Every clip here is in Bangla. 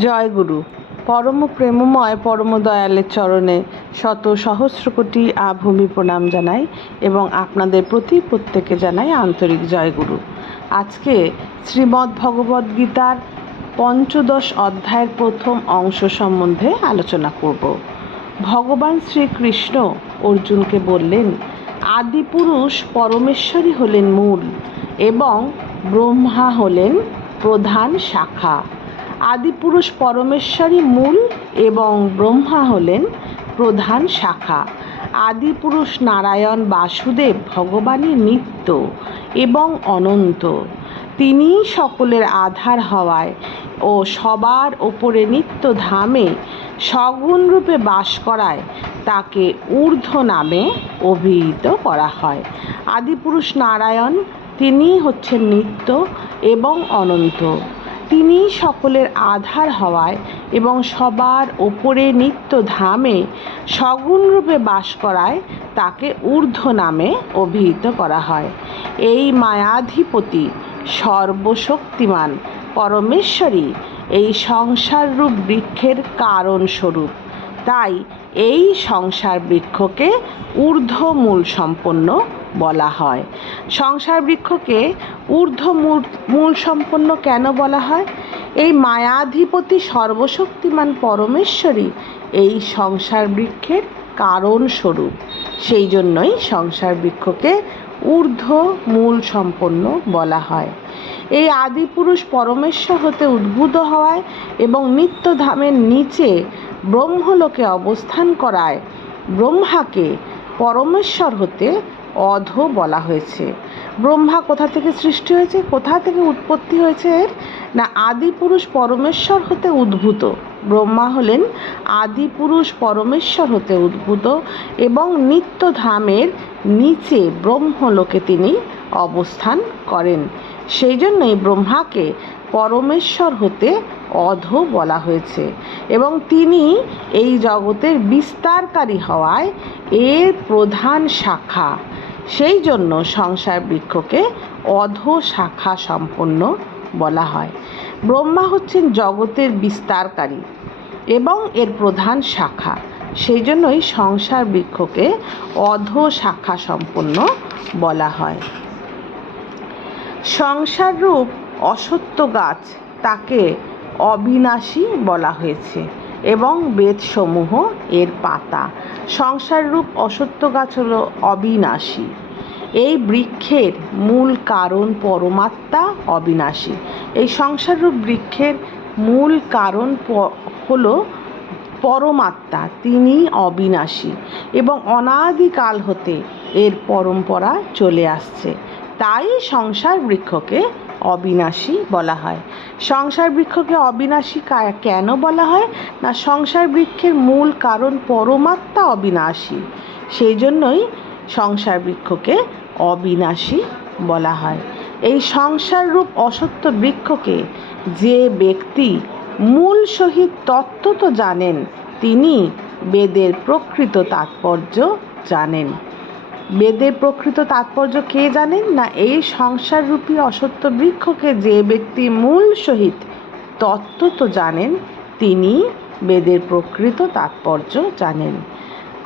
জয় গুরু। পরম প্রেমময়, পরম দয়ালের চরণে শত সহস্র কোটি আভূমি প্রণাম জানাই এবং আপনাদের প্রতি প্রত্যেকে জানাই আন্তরিক জয় গুরু। আজকে শ্রীমদ্ ভগবদ্ গীতার পঞ্চদশ অধ্যায়ের প্রথম অংশ সম্বন্ধে আলোচনা করব। ভগবান শ্রীকৃষ্ণ অর্জুনকে বললেন আদিপুরুষ পরমেশ্বরই হলেন মূল এবং ব্রহ্মা হলেন প্রধান শাখা। আদিপুরুষ পরমেশ্বরই মূল এবং ব্রহ্মা হলেন প্রধান শাখা। আদিপুরুষ নারায়ণ বাসুদেব ভগবানই নিত্য এবং অনন্ত। তিনিই সকলের আধার হওয়ায় ও সবার ওপরে নিত্য ধামে সগুণ রূপে বাস করায় তাকে ঊর্ধ্ব নামে অভিহিত করা হয়। আদিপুরুষ নারায়ণ তিনিই হচ্ছেন নিত্য এবং অনন্ত। তিনি সকলের আধার হওয়ায় এবং সবার ওপরে নিত্য ধামে সগুণ রূপে বাস করায় তাকে ঊর্ধ্ব নামে অভিহিত করা হয়। এই মায়াধিপতি সর্বশক্তিমান পরমেশ্বরী এই সংসার রূপ বৃক্ষের কারণ স্বরূপ তাই এই সংসার বৃক্ষকে ঊর্ধ্ব মূল সম্পন্ন বলা হয়। সংসার বৃক্ষকে ঊর্ধ্ব মূল- সম্পন্ন কেন বলা হয়? এই মায়াধিপতি সর্বশক্তিমান পরমেশ্বরী এই সংসার বৃক্ষের কারণ স্বরূপ সেই জন্যই সংসার বৃক্ষকে ঊর্ধ্ব মূল সম্পন্ন বলা হয়। এই আদিপুরুষ পরমেশ্বর হতে উদ্ভূত হওয়ায় এবং নিত্যধামের নিচে ব্রহ্মলোকে অবস্থান করায় ব্রহ্মাকে পরমেশ্বর হতে অধ বলা হয়েছে। ব্রহ্মা কোথা থেকে সৃষ্টি হয়েছে, কোথা থেকে উৎপত্তি হয়েছে না আদিপুরুষ পরমেশ্বর হতে উদ্ভূত। ব্রহ্মা হলেন আদিপুরুষ পরমেশ্বর হতে উদ্ভূত এবং নিত্যধামের নিচে ব্রহ্মলোকে তিনি অবস্থান করেন। সেই জন্যই ব্রহ্মাকে পরমেশ্বর হতে অধ বলা হয়েছে এবং তিনি এই জগতের বিস্তারকারী হওয়ায় এর প্রধান শাখা। সেই জন্য সংসার বৃক্ষকে অধ শাখা সম্পন্ন বলা হয়। ব্রহ্মা হচ্ছেন জগতের বিস্তারকারী এবং এর প্রধান শাখা। সেই জন্যই সংসার বৃক্ষকে অধ শাখা সম্পন্ন বলা হয়। সংসার রূপ অসত্য গাছ তাকে অবিনাশী বলা হয়েছে। এবং বেদসমূহ এর পাতা। সংসার রূপ অসত্য গাছ হলো অবিনাশী। এই বৃক্ষের মূল কারণ পরমাত্মা অবিনাশী। এই সংসাররূপ বৃক্ষের মূল কারণ হলো পরমাত্মা, তিনি অবিনাশী এবং অনাদিকাল হতে এর পরম্পরা চলে আসছে। তাই সংসার বৃক্ষকে অবিনাশী বলা হয়। সংসার বৃক্ষকে অবিনাশী কেন বলা হয়? না সংসার বৃক্ষের মূল কারণ পরমাত্মা অবিনাশী। সেই জন্যই সংসার বৃক্ষকে অবিনাশী বলা হয়। এই সংসার রূপ অসত্য বৃক্ষকে যে ব্যক্তি মূল সহিত তত্ত্ব তো জানেন, তিনি বেদের প্রকৃত তাৎপর্য জানেন। বেদের প্রকৃত তাৎপর্য কে জানেন? না, এই সংসাররূপী অসত্য বৃক্ষকে যে ব্যক্তি মূল সহিত তত্ত্ব তো জানেন, তিনি বেদের প্রকৃত তাৎপর্য জানেন।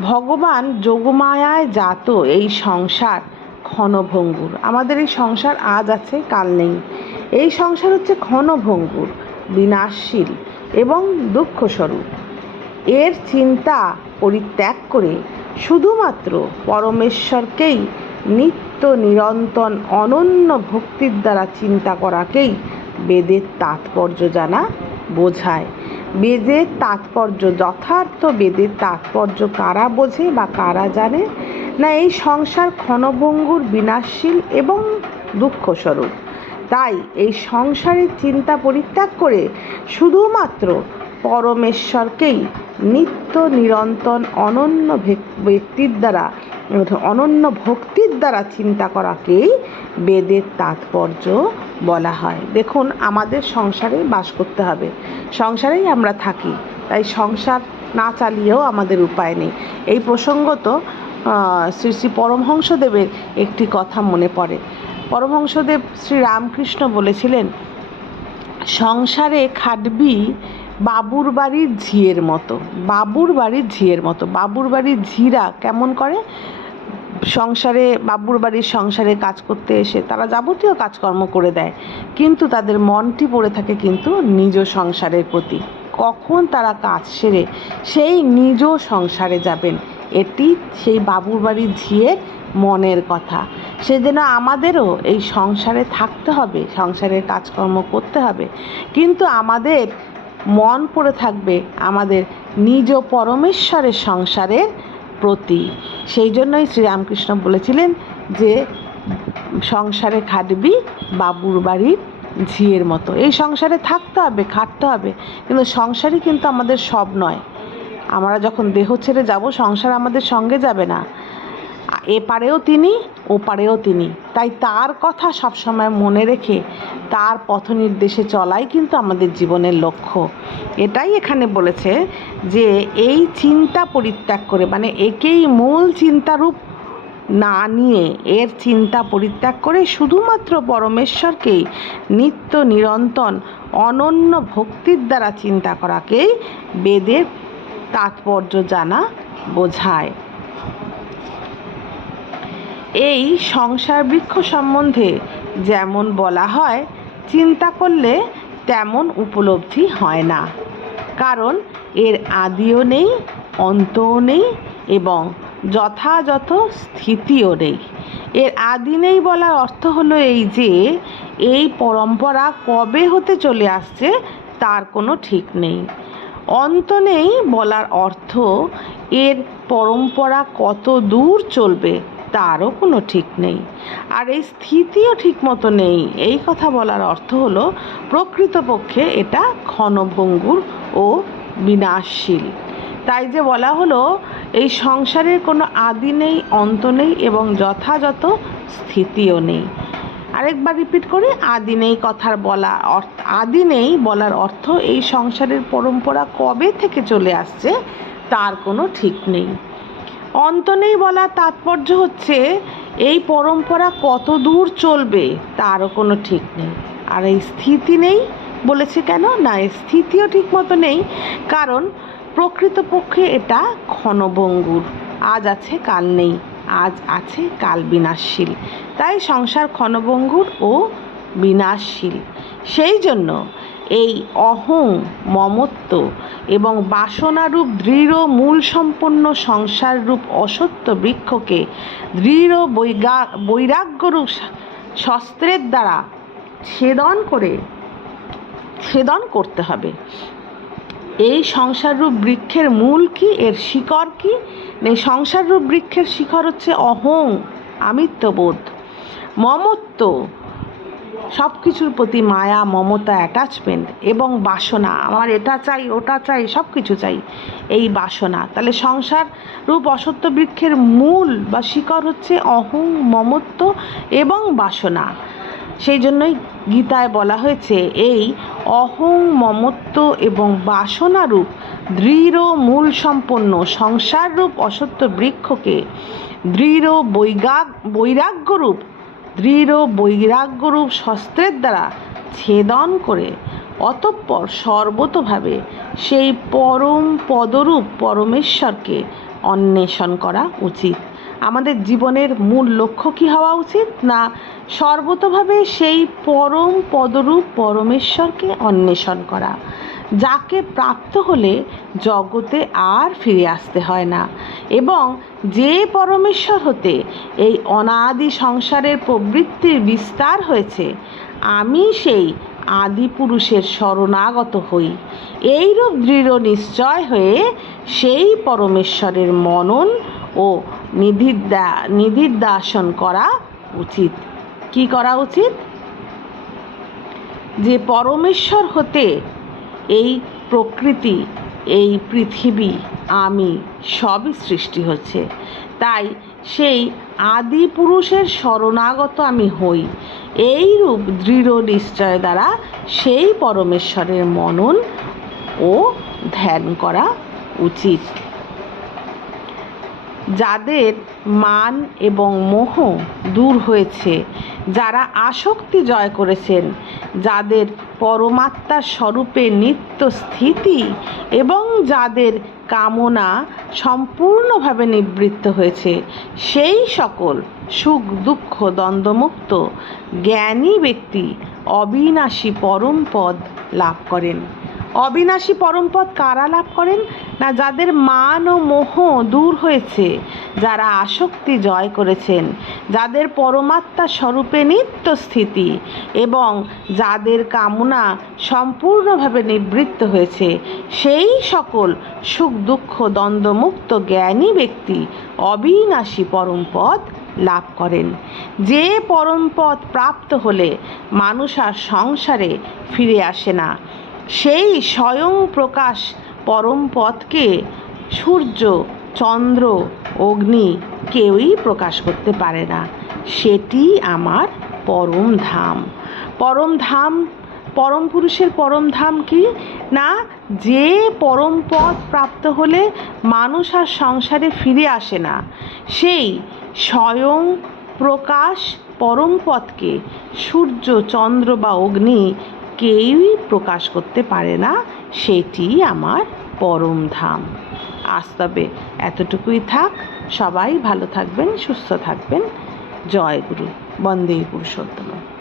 ভগবান যোগমায়ায় জাত এই সংসার ক্ষণভঙ্গুর। আমাদের এই সংসার আজ আছে, কাল নেই। এই সংসার হচ্ছে ক্ষণভঙ্গুর, বিনাশশীল এবং দুঃখস্বরূপ। এর চিন্তা পরিত্যাগ করে শুধুমাত্র পরমেশ্বরকেই নিত্য নিরন্তন অনন্য ভক্তির দ্বারা চিন্তা করাকেই বেদের তাৎপর্য জানা বোঝায়। বেদের তাৎপর্য যথার্থ বেদের তাৎপর্য কারা বোঝে বা কারা জানে? না, এই সংসার ক্ষণভঙ্গুর বিনাশশীল এবং দুঃখস্বরূপ। তাই এই সংসারের চিন্তা পরিত্যাগ করে শুধুমাত্র পরমেশ্বরকেই নিত্য নিরন্তন অনন্য ব্যক্তির দ্বারা অনন্য ভক্তির দ্বারা চিন্তা করাকেই বেদের তাৎপর্য বলা হয়। দেখুন, আমাদের সংসারে বাস করতে হবে। সংসারেই আমরা থাকি, তাই সংসার না চালিয়েও আমাদের উপায় নেই। এই প্রসঙ্গত শ্রী শ্রী পরমহংসদেবের একটি কথা মনে পড়ে। পরমহংসদেব শ্রী রামকৃষ্ণ বলেছিলেন, সংসারে খাটবি বাবুর বাড়ির ঝিয়ের মতো। বাবুর বাড়ির ঝিয়ের মতো। বাবুর বাড়ির ঝিরা কেমন করে? সংসারে, বাবুর বাড়ির সংসারে কাজ করতে এসে তারা যাবতীয় কাজকর্ম করে দেয়, কিন্তু তাদের মনটি পড়ে থাকে কিন্তু নিজ সংসারের প্রতি। কখন তারা কাজ সেরে সেই নিজ সংসারে যাবেন, এটি সেই বাবুর বাড়ির ঝিয়ের মনের কথা। সেজন্য আমাদেরও এই সংসারে থাকতে হবে, সংসারের কাজকর্ম করতে হবে। কিন্তু আমাদের মন পড়ে থাকবে আমাদের নিজ পরমেশ্বরের সংসারের প্রতি। সেই জন্যই শ্রীরামকৃষ্ণ বলেছিলেন যে, সংসারে খাটবি বাবুর বাড়ির ঝিয়ের মতো। এই সংসারে থাকতে হবে, খাটতে হবে। কিন্তু সংসারই কিন্তু আমাদের সব নয়। আমরা যখন দেহ ছেড়ে যাব, সংসার আমাদের সঙ্গে যাবে না। এপারেও তিনি, ওপারেও তিনি। তাই তার কথা সবসময় মনে রেখে তার পথ নির্দেশে চলাই কিন্তু আমাদের জীবনের লক্ষ্য। এটাই এখানে বলেছে যে এই চিন্তা পরিত্যাগ করে মানে একেই মূল চিন্তারূপ না নিয়ে এর চিন্তা পরিত্যাগ করে শুধুমাত্র পরমেশ্বরকেই নিত্য নিরন্তন অনন্য ভক্তির দ্বারা চিন্তা করাকেই বেদের তাৎপর্য জানা বোঝায়। এই সংসার বৃক্ষ সম্বন্ধে যেমন বলা হয়, চিন্তা করলে তেমন উপলব্ধি হয় না। কারণ এর আদিও নেই, অন্তও নেই এবং যথাযথ স্থিতিও নেই। এর আদি নেই বলার অর্থ হলো এই যে, এই পরম্পরা কবে হতে চলে আসছে তার কোনো ঠিক নেই। অন্ত নেই বলার অর্থ এর পরম্পরা কত দূর চলবে তারও কোনো ঠিক নেই। আর এই স্থিতিও ঠিক মতো নেই। এই কথা বলার অর্থ হলো, প্রকৃতপক্ষে এটা ক্ষণভঙ্গুর ও বিনাশশীল। তাই যে বলা হলো, এই সংসারের কোনো আদি নেই, অন্ত নেই এবং যথাযথ স্থিতিও নেই। আরেকবার রিপিট করি, আদি নেই কথার বলা অর্থ, আদি নেই বলার অর্থ এই সংসারের পরম্পরা কবে থেকে চলে আসছে, তার কোনো ঠিক নেই। অন্ত নেই বলার তাৎপর্য হচ্ছে, এই পরম্পরা কত দূর চলবে তারও কোনো ঠিক নেই। আর এই স্থিতি নেই বলেছে কেন? না, এই স্থিতিও ঠিক মতো নেই, কারণ প্রকৃতপক্ষে এটা ক্ষণভঙ্গুর আজ আছে, কাল নেই, আজ আছে, কাল বিনাশশীল। তাই সংসার ক্ষণভঙ্গুর ও বিনাশশীল। সেই জন্য এই অহং, মমত্ব এবং বাসনারূপ দৃঢ় মূল সম্পন্ন সংসাররূপ অসত্য বৃক্ষকে দৃঢ় বৈগা, বৈরাগ্যরূপ শস্ত্রের দ্বারা ছেদন করে, ছেদন করতে হবে। এই সংসাররূপ বৃক্ষের মূল কি? এর শিকড় কি? সংসাররূপ বৃক্ষের শিখর হচ্ছে অহং, আমিত্ববোধ। মমত্ব সব কিছুর প্রতি মায়া, মমতা অ্যাটাচমেন্ট এবং বাসনা। আমার এটা চাই, ওটা চাই সব কিছু চাই এই বাসনা। তাহলে সংসার রূপ অসত্য বৃক্ষের মূল বা শিকড় হচ্ছে অহং, মমত্ব এবং বাসনা। সেই জন্যই গীতায় বলা হয়েছে, এই অহং, মমত্ব এবং বাসনারূপ দৃঢ়, মূল সম্পন্ন সংসাররূপ অসত্য বৃক্ষকে দৃঢ় বৈরাগ বৈরাগ্যরূপ দৃঢ় বৈরাগ্যরূপ শস্ত্রের দ্বারা ছেদন করে, অতঃপর সর্বতভাবে সেই পরম পদরূপ পরমেশ্বরকে অন্বেষণ করা উচিত। আমাদের জীবনের মূল লক্ষ্য কী হওয়া উচিত না সর্বতভাবে সেই পরম পদরূপ পরমেশ্বরকে অন্বেষণ করা? যাকে প্রাপ্ত হলে জগতে আর ফিরে আসতে হয় না। এবং যে পরমেশ্বর হতে এই অনাদি সংসারের প্রবৃত্তির বিস্তার হয়েছে, আমি সেই আদি পুরুষের শরণাগত হই। এইরূপ দৃঢ় নিশ্চয় হয়ে সেই পরমেশ্বরের মনন ও নিধিদ্যা, নিধিদ্যাসন করা উচিত। কি করা উচিত? যে পরমেশ্বর হতে এই প্রকৃতি, এই পৃথিবী আমি সবই সৃষ্টি হচ্ছে। তাই সেই আদি পুরুষের শরণাগত আমি হই। এই রূপ দৃঢ় নিশ্চয় দ্বারা সেই পরমেশ্বরের মনন ও ধ্যান করা উচিত। যাদের মান এবং মোহ দূর হয়েছে, যারা আসক্তি জয় করেছেন, যাদের পরমাত্মার স্বরূপে নিত্য স্থিতি এবং যাদের কামনা সম্পূর্ণভাবে নিবৃত্ত হয়েছে, সেই সকল সুখ, দুঃখ, দ্বন্দ্বমুক্ত জ্ঞানী ব্যক্তি অবিনাশী পরম পদ লাভ করেন। অবিনাশী পরমপদ কারা লাভ করেন? না যাদের মান ও মোহ দূর হয়েছে, যারা আসক্তি জয় করেছেন। যাদের পরমাত্মা স্বরূপে নিত্য স্থিতি এবং যাদের কামনা সম্পূর্ণভাবে নিবৃত্ত হয়েছে, সেই সকল সুখ, দুঃখ, দ্বন্দ্বমুক্ত জ্ঞানী ব্যক্তি অবিনাশী পরমপদ লাভ করেন। যে পরমপদ প্রাপ্ত হলে মানুষ আর সংসারে ফিরে আসে না। সেই স্বয়ং প্রকাশ পরম পথকে সূর্য, চন্দ্র, অগ্নি কেউই প্রকাশ করতে পারে না। সেটি আমার পরম ধাম। পরম ধাম, পরম পুরুষের পরম ধাম কি? না, যে পরম পথ প্রাপ্ত হলে মানুষ আর সংসারে ফিরে আসে না। সেই স্বয়ং প্রকাশ পরম পথকে সূর্য, চন্দ্র বা অগ্নি কেউই প্রকাশ করতে পারে না, সেটি আমার পরম ধাম। আজ তবে এতটুকুই থাক। সবাই ভালো থাকবেন, সুস্থ থাকবেন। জয় গুরু। বন্দে পুরুষোত্তম।